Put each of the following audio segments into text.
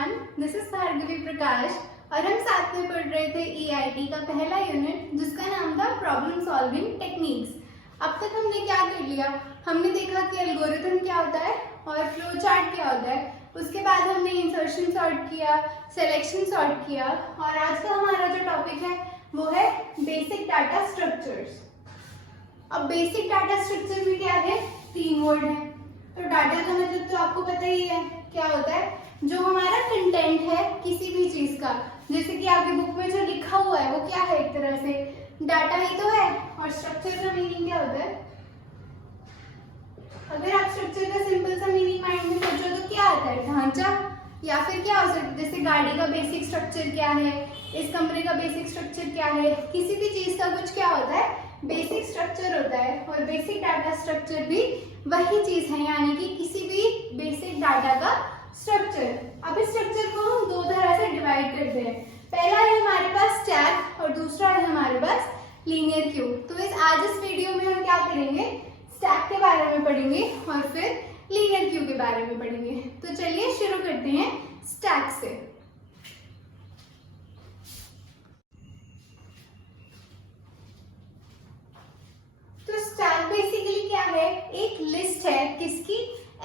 Everyone, this is Bhargavi प्रकाश और हम साथ में पढ़ रहे थे EIT का पहला यूनिट जिसका नाम था प्रॉब्लम सॉल्विंग टेक्निक्स। अब तक हमने क्या कर लिया, हमने देखा कि एल्गोरिथम क्या होता है और फ्लो चार्ट क्या होता है। उसके बाद हमने इंसर्शन सॉर्ट किया, सिलेक्शन सॉर्ट किया और आज का हमारा जो टॉपिक है वो है बेसिक डाटा स्ट्रक्चर्स। अब बेसिक डाटा स्ट्रक्चर में क्या है, 3 वर्ड है। तो डाटा का मतलब तो आपको पता ही है क्या होता है, जो हमारा कंटेंट है किसी भी चीज का। जैसे कि आपकी बुक में जो लिखा हुआ है वो क्या है, एक तरह से डाटा ही तो है। और स्ट्रक्चर का मीनिंग क्या होता है, अगर आप स्ट्रक्चर का सिंपल सा मीनिंग माइंड में सोचो तो क्या आता है, ढांचा। या फिर क्या हो सकता है, जैसे गाड़ी का बेसिक स्ट्रक्चर क्या है, इस कमरे का बेसिक स्ट्रक्चर क्या है। किसी भी चीज का कुछ क्या होता है, बेसिक स्ट्रक्चर होता है। और बेसिक डाटा स्ट्रक्चर भी वही चीज है, यानी कि किसी भी बेसिक डाटा का स्ट्रक्चर। अब इस स्ट्रक्चर को हम 2 तरह से डिवाइड करते हैं। पहला है हमारे पास स्टैक और दूसरा है हमारे पास लीनियर क्यू। तो आज इस वीडियो में हम क्या करेंगे, स्टैक के बारे में पढ़ेंगे और फिर लीनियर क्यू के बारे में पढ़ेंगे। तो चलिए शुरू करते हैं स्टैक से। तो स्टैक बेसिकली क्या है, एक लिस्ट है किसकी,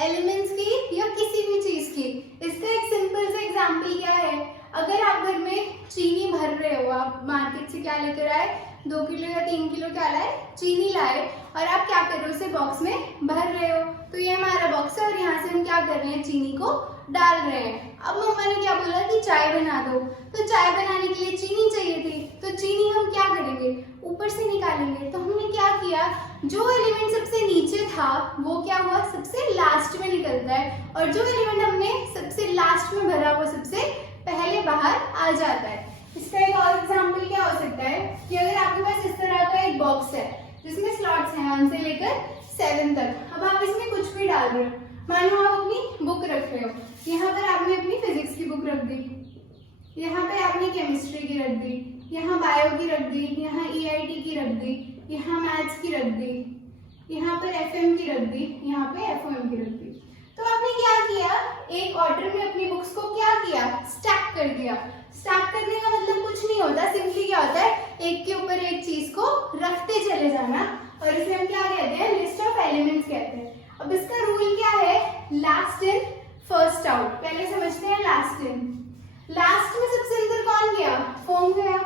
एलिमेंट्स की या किसी भी चीज की। इसका एक सिंपल सा एग्जांपल क्या है, अगर आप घर में चीनी भर रहे हो, आप मार्केट से क्या लेकर आए, 2 किलो या 3 किलो क्या लाए, चीनी लाए, और आप क्या कर रहे हो, उसे बॉक्स में भर रहे हो। तो ये हमारा बॉक्स है और यहाँ से हम क्या कर रहे हैं, चीनी को डाल रहे हैं। अब मम्मा ने क्या बोला कि चाय बना दो, तो चाय बनाने के लिए चीनी चाहिए थी। तो चीनी हम क्या करेंगे, ऊपर से निकालेंगे। तो हमने क्या किया, जो एलिमेंट सबसे नीचे था वो क्या हुआ, सबसे लास्ट में निकलता है, और जो एलिमेंट हमने सबसे लास्ट में भरा वो सबसे पहले बाहर आ जाता है। इसका एक और एग्जांपल क्या हो सकता है कि अगर आपके पास इस तरह का एक बॉक्स है जिसमें स्लॉट्स हैं 1 से लेकर 7 तक। अब आप इसमें कुछ भी डाल रहे हो, मान लो आप अपनी बुक रख रहे हो, यहाँ पर आपने अपनी फिजिक्स की बुक रख दी, यहाँ पे आपने केमिस्ट्री की रख दी, यहाँ बायो की रख दी, यहाँ EIT की रख दी, यहाँ मैथ्स की रख दी, यहाँ पर FM की रख दी, यहाँ पे FOM की रख दी। तो आपने क्या किया, एक ऑर्डर में अपनी बुक्स को क्या किया, स्टैक कर दिया। स्टैक करने का मतलब कुछ नहीं होता, सिंपली क्या होता है, एक के ऊपर एक चीज को रखते चले जाना, और इसे हम क्या कहते हैं, लिस्ट ऑफ एलिमेंट्स कहते हैं। अब इसका रूल क्या है, लास्ट इन फर्स्ट आउट। पहले समझते हैं लास्ट इन। लास्ट में सबसे अंदर कौन गया, फॉर्म गया,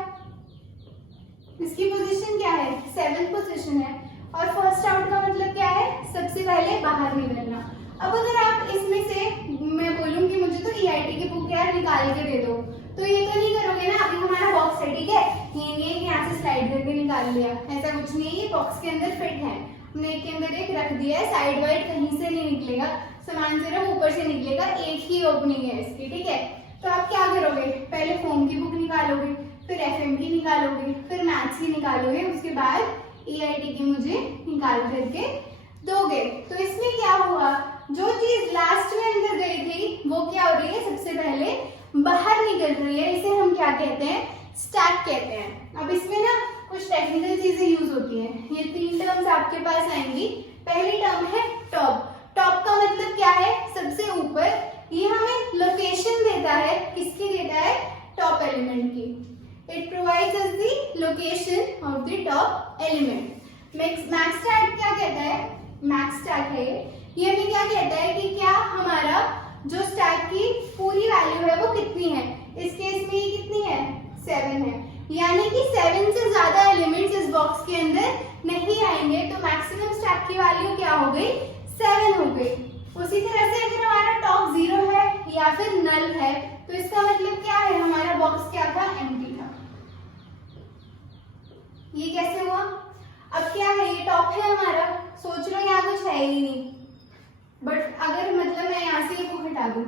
इसकी पोजीशन क्या है, 7th पोजीशन है। और फर्स्ट आउट का मतलब क्या है, सबसे पहले बाहर निकलना। अब अगर आप इसमें से, मैं बोलूंगी मुझे तो EIT की बुक यार निकाल के दे दो, तो ये तो नहीं करोगे ना। अभी हमारा बॉक्स है, ठीक है, ये यहाँ से स्लाइड करके निकाल लिया, ऐसा कुछ नहीं है, ये बॉक्स के अंदर फिट है, हमने एक के अंदर एक रख दिया है, साइड वाइड कहीं से नहीं निकलेगा, सामान सिर्फ ऊपर से निकलेगा, एक ही ओपनिंग है इसकी, ठीक है। तो आप क्या करोगे, पहले फॉर्म की बुक निकालोगे, फिर FM की निकालोगे, फिर मैथ्स की निकालोगे, उसके बाद EIT की मुझे निकाल करके दोगे। तो इसमें क्या हुआ, जो चीज लास्ट में अंदर गई थी वो क्या हो रही है, सबसे पहले बाहर निकल रही है। इसे हम क्या कहते हैं, स्टैक कहते हैं। अब इसमें ना कुछ टेक्निकल चीजें यूज होती हैं। ये 3 टर्म्स आपके पास आएंगी। पहली टर्म है टॉप। टॉप का मतलब क्या है, सबसे ऊपर। ये हमें लोकेशन देता है, किसकी देता है, टॉप एलिमेंट की। It provides us the location of the top element. Max stack क्या कहता है, मैक्सस्टैक है ये हमें क्या कहता है कि क्या हमारा जो स्टैक की पूरी वैल्यू है वो कितनी है। इस केस में ये कितनी है, 7 है, यानी कि 7 से ज्यादा एलिमेंट्स इस बॉक्स के अंदर नहीं आएंगे। तो मैक्सिमम स्टैक की वैल्यू क्या हो गई, 7 हो गई। उसी तरह से अगर हमारा टॉप 0 है या फिर नल है, तो इसका मतलब क्या है, हमारा बॉक्स क्या था, एम्प्टी था। ये कैसे हुआ, अब क्या है, ये टॉप है हमारा, सोच लो यहाँ कुछ है ही नहीं, बट अगर मतलब मैं यहाँ से ये बुक हटा दूं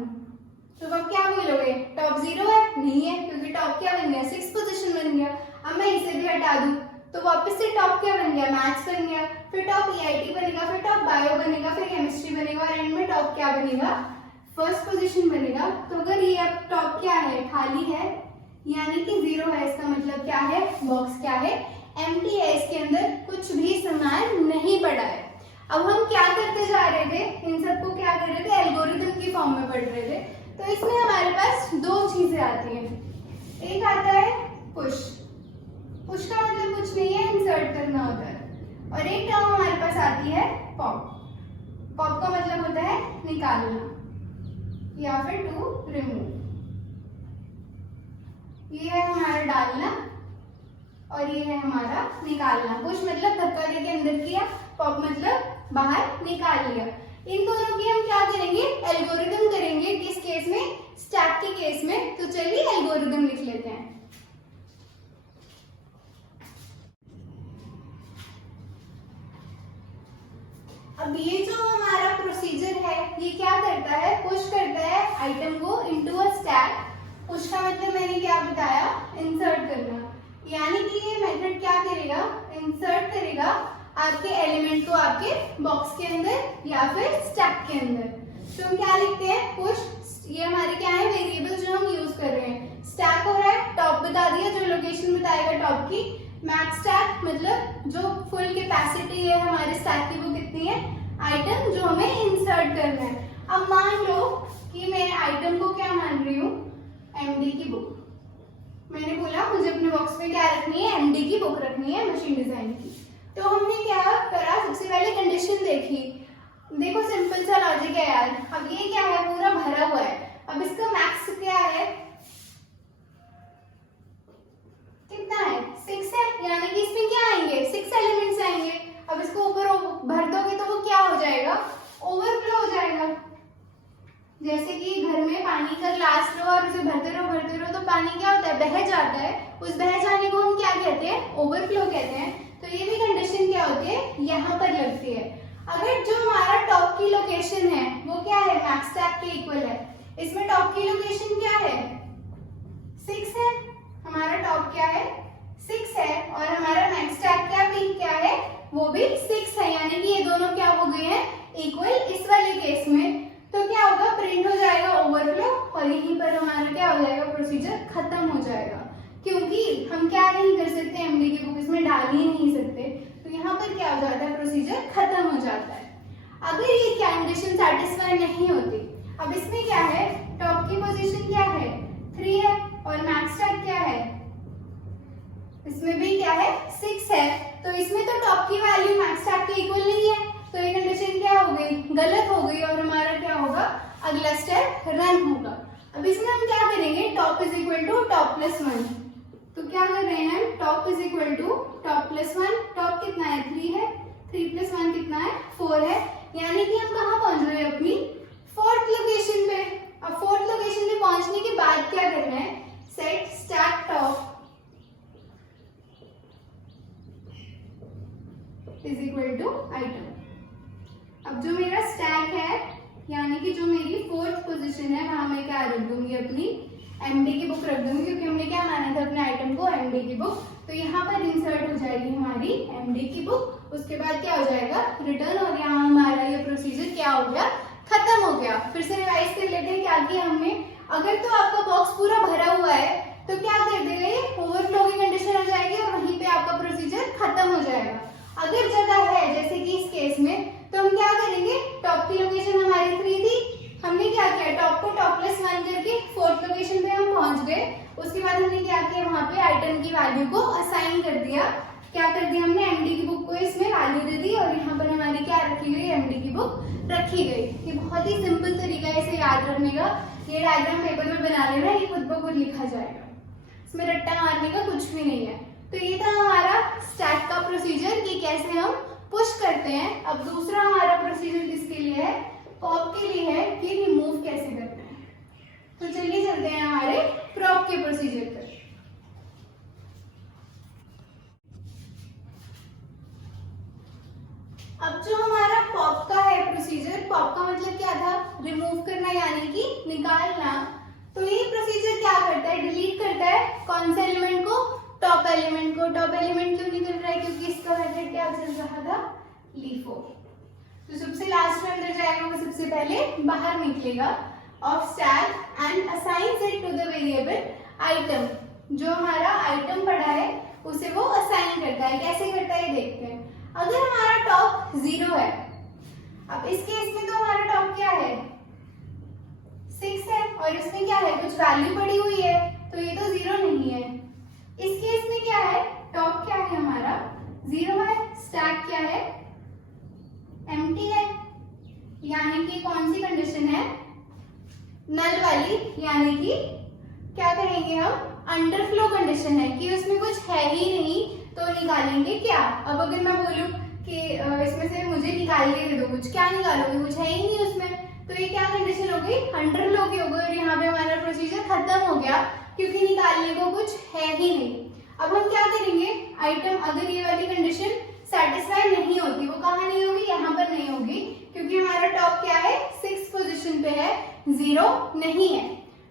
तो अब क्या बोलोगे, टॉप 0 है, नहीं है, क्योंकि टॉप क्या बन गया, 6th पोजीशन बन गया। अब मैं इसे भी हटा दूं तो वापस से टॉप क्या बन गया, मैथ्स बन गया, फिर टॉप EIT बनेगा, फिर टॉप बायो बनेगा, फिर केमिस्ट्री बनेगा, और एंड में टॉप क्या बनेगा, 1st पोजीशन बनेगा। तो अगर ये अब टॉप क्या है, खाली है, यानी कि 0 है, इसका मतलब क्या है, बॉक्स क्या है, एम्प्टी है, इसके अंदर कुछ भी सामान नहीं पड़ा है। अब हम क्या करते जा रहे थे, इन सबको क्या कर रहे थे, एल्गोरिथम की फॉर्म में पढ़ रहे थे। तो इसमें हमारे पास दो चीजें आती हैं। एक आता है पुश, पुश का मतलब कुछ नहीं है, इंसर्ट करना होता है। और एक टर्म हमारे पास आती है पॉप, पॉप का मतलब होता है निकालना या फिर टू रिमूव। ये है हमारा डालना और ये है हमारा निकालना। पुश मतलब धक्का देके अंदर किया, पॉप मतलब बाहर निकाल लिया। इन दोनों की हम क्या करेंगे, एल्गोरिदम करेंगे। किस केस में, स्टैक के केस में। तो चलिए एल्गोरिदम लिख लेते हैं। अब ये जो हमारा प्रोसीजर है ये क्या करता है, पुश करता है आइटम को इनटू अ स्टैक। पुश का मतलब मैंने क्या बताया, इंसर्ट करना। यानी कि ये मेथड क्या करेगा, इंसर्ट करेगा आपके एलिमेंट को आपके बॉक्स के अंदर या फिर स्टैक के अंदर। तो हम क्या लिखते हैं, पुश। ये हमारे क्या है, वेरिएबल जो हम यूज कर रहे हैं। स्टैक हो रहा है, टॉप बता दिया, जो लोकेशन बताएगा टॉप की। मैक्स स्टैक मतलब जो फुल कैपेसिटी है हमारे स्टैक की वो कितनी है, आइटम जो हमें इंसर्ट करना है। अब मान लो कि मैं आइटम को क्या मान रही हूँ, एमडी की बुक। मैंने बोला मुझे अपने बॉक्स में क्या रखनी है, एमडी की बुक रखनी है, मशीन डिजाइन की। तो हमने क्या करा, सबसे पहले कंडीशन देखी। देखो सिंपल सा लॉजिक है यार। अब ये क्या है, पूरा भरा हुआ है। अब इसका मैक्स क्या है, कितना है, 6 है। यानी कि इसमें क्या आएंगे, 6 एलिमेंट्स आएंगे। अब इसको ऊपर भर दोगे तो वो क्या हो जाएगा, ओवरफ्लो हो जाएगा। जैसे कि घर में पानी का ग्लास लो और उसे भरते रहो तो पानी क्या होता है, बह जाता है। उस बह जाने को हम क्या कहते हैं, ओवरफ्लो कहते हैं। तो ये भी कंडीशन क्या होती है, यहाँ पर लगती है। अगर जो हमारा टॉप की लोकेशन है वो क्या है, मैक्स स्टैक के इक्वल है। इसमें टॉप की लोकेशन क्या है, 6 है। हमारा टॉप क्या है, 6 है। और हमारा मैक्स स्टैक क्या, पीक क्या है, वो भी 6 है। यानी कि ये दोनों क्या हो गए हैं, इक्वल। इस वाले केस में तो क्या होगा, प्रिंट हो जाएगा ओवरफ्लो और यहीं पर हमारा क्या हो जाएगा, प्रोसीजर खत्म हो जाएगा। क्योंकि हम क्या नहीं कर सकते, एमडी की बुक इसमें डाल ही नहीं सकते। तो यहाँ पर क्या हो जाता है, प्रोसीजर खत्म हो जाता है। अगर ये कंडीशन सेटिस्फाई नहीं होती, अब इसमें क्या है, टॉप की पोजीशन क्या है, 3 है। और मैक्स स्टैक क्या है, इसमें भी क्या है, 6 है। तो इसमें तो टॉप की वैल्यू मैक्स स्टैक के इक्वल नहीं है। तो ये कंडीशन क्या हो गई, गलत हो गई। और हमारा क्या होगा, अगला स्टेप रन होगा। अब इसमें हम क्या करेंगे, top is equal to top plus 1। तो क्या कर रहे हैं, top is equal to top plus 1। Top कितना है, 3 है। 3 प्लस 1 कितना है, 4 है। यानी कि हम कहाँ पहुंच रहे हैं, अपनी 4th लोकेशन पे। अब 4th लोकेशन पे पहुंचने के बाद क्या करना है, set stack top is equal to item. अब जो मेरा स्टैक है, यानी कि जो मेरी 4th पोजीशन है, वहां मैं क्या रख दूंगी, अपनी एमडी की बुक रख दूंगी। क्योंकि हमने क्या माना था अपने आइटम को, एमडी की बुक। तो यहाँ पर इंसर्ट हो जाएगी हमारी एमडी की बुक। उसके बाद क्या हो जाएगा, रिटर्न। और यहाँ हमारा ये प्रोसीजर क्या हो गया, खत्म हो गया। फिर से रिवाइज कर लेते हैं क्या किया हमने। अगर तो आपका बॉक्स पूरा भरा हुआ है तो क्या कर देगा, ये ओवरफ्लो की कंडीशन हो जाएगी और वहीं पे आपका प्रोसीजर खत्म हो जाएगा। अगर जगह है, जैसे कि इस केस में, तो हम क्या करेंगे, टॉप की लोकेशन हमारी 3 थी। हमने क्या किया, टॉप को टॉप प्लस 1 करके 4th लोकेशन पे हम पहुंच गए। उसके बाद हमने क्या किया, वहां पे आइटम की वैल्यू को असाइन कर दिया। क्या कर दिया हमने, एमडी की बुक को इसमें वैल्यू दे दी और यहाँ पर हमारी क्या रखी गई, एमडी की बुक रखी गई। ये बहुत ही सिंपल तरीका है इसे याद रखने का। ये डायग्राम पेपर में बना लेना, ये खुद ब खुद लिखा जाएगा, इसमें रट्टा मारने का कुछ भी नहीं है। तो ये था हमारा स्टैक का प्रोसीजर कि कैसे हम पुश करते हैं। अब दूसरा हमारा प्रोसीजर किसके लिए है, पॉप के लिए है कि रिमूव कैसे करते हैं। तो चलिए चलते हैं हमारे पॉप के प्रोसीजर पर। अब जो हमारा पॉप का है प्रोसीजर, पॉप का मतलब क्या था, रिमूव करना यानी कि निकालना। तो ये प्रोसीजर क्या करता है, डिलीट करता है कौन से एलिमेंट को, टॉप एलिमेंट को। टॉप एलिमेंट क्यों निकल रहा है, क्योंकि इसका मेथड क्या चल रहा था, लीफो। तो सबसे लास्ट में अंदर जाएगा वो सबसे पहले बाहर निकलेगा off stack and assigns it to the variable item. जो हमारा आइटम पड़ा है उसे वो असाइन करता है। कैसे करता है देखते हैं। अगर हमारा टॉप 0 है, अब इस केस में तो हमारा टॉप क्या है, 6 है और इसमें क्या है, कुछ वैल्यू पड़ी हुई है, तो ये तो 0 नहीं है। इस केस में क्या है, टॉप क्या है हमारा 0 है, स्टैक क्या है एम्प्टी है, यानी कि कौन सी कंडीशन है, नल वाली, यानी कि क्या करेंगे हम, अंडरफ्लो कंडीशन है कि उसमें कुछ है ही नहीं, तो निकालेंगे क्या। अब अगर मैं बोलूं कि इसमें से मुझे निकाल के दे दो कुछ, क्या निकालोगे, कुछ है ही नहीं उसमें, तो ये क्या कंडीशन हो गई, अंडरफ्लो की हो गई, और यहाँ पे हमारा प्रोसीजर खत्म हो गया क्योंकि निकालने को कुछ है ही नहीं। अब हम क्या करेंगे, आइटम अगर ये वाली कंडीशन सेटिस्फाई नहीं होती, वो कहाँ नहीं होगी, यहाँ पर नहीं होगी, क्योंकि हमारा टॉप क्या है 6 पोजीशन पे है, 0 नहीं है,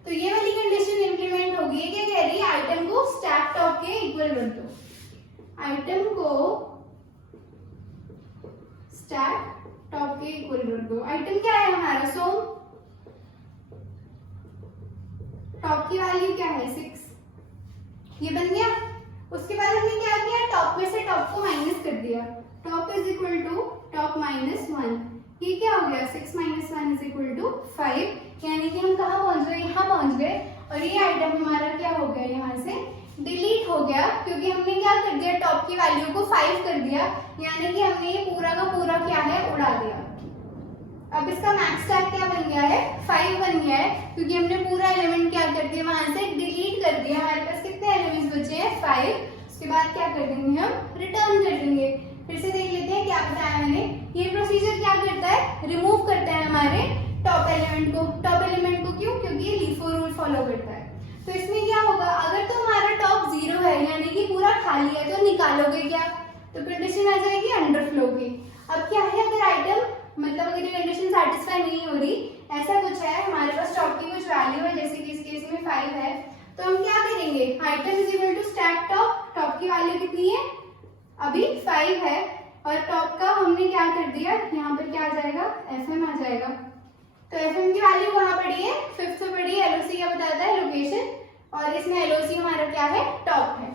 तो ये वाली कंडीशन इंप्लीमेंट होगी। क्या कह रही है, आइटम को स्टैक टॉप के इक्वल कर दो, आइटम को स्टैक टॉप के इक्वल कर दो। आइटम क्या है हमारा सोम, टॉप की वैल्यू क्या है 6, ये बन गया। उसके बाद हमने क्या किया, टॉप में से टॉप को माइनस कर दिया, top is equal to top minus 1, ये क्या हो गया 6 माइनस 1 इज इक्वल टू 5, यानी कि हम कहाँ पहुंच गए, यहाँ पहुंच गए, और ये आइटम हमारा क्या हो गया, यहाँ से डिलीट हो गया, क्योंकि हमने क्या कर दिया, टॉप की वैल्यू को 5 कर दिया, यानी कि हमने ये पूरा का पूरा क्या है उड़ा दिया। अब इसका मैक्स टैग क्या बन गया है, 5 बन गया है, क्योंकि हमने पूरा एलिमेंट क्या कर दिया, वहां से डिलीट कर दिया। हमारे पास कितने एलिमेंट्स बचे हैं 5। उसके बाद क्या कर देंगे, हम रिटर्न कर देंगे। फिर से देख लेते हैं क्या बताया मैंने। ये प्रोसीजर क्या करता है, रिमूव करता है हमारे टॉप एलिमेंट को। टॉप एलिमेंट को क्यों, क्योंकि ये लीफो रूल फॉलो करता है। तो इसमें क्या होगा, अगर तो हमारा टॉप 0 है यानी कि पूरा खाली है, तो निकालोगे क्या, तो कंडीशन आ जाएगी अंडरफ्लो की। अब क्या है, अगर आइटम मतलब अगर ये कंडीशन सेटिस्फाई नहीं हो रही, ऐसा कुछ है हमारे पास टॉप की कुछ वैल्यू है, जैसे कि इस केस में 5 है, तो हम क्या करेंगे, item is equal to stack top, top की वैल्यू कितनी है अभी 5 है, और टॉप का हमने क्या कर दिया, यहाँ पर क्या आ जाएगा fm आ जाएगा। तो fm की वैल्यू कहाँ पड़ी है, 5th पे पड़ी है। LOC क्या बताता है, लोकेशन, और इसमें LOC हमारा क्या है, टॉप है।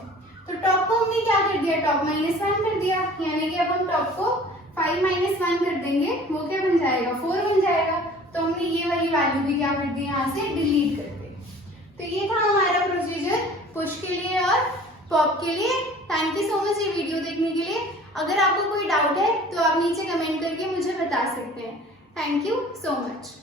तो टॉप को हमने क्या कर दिया, टॉप -1 कर दिया, यानी कि अब हम टॉप को 5 - 1 कर देंगे, वो क्या बन जाएगा 4 बन जाएगा। तो हमने ये वाली वैल्यू भी क्या कर दी, यहाँ से डिलीट कर दी। तो ये था हमारा प्रोसीजर पुश के लिए और पॉप के लिए। थैंक यू सो मच ये वीडियो देखने के लिए। अगर आपको कोई डाउट है तो आप नीचे कमेंट करके मुझे बता सकते हैं। Thank you so much.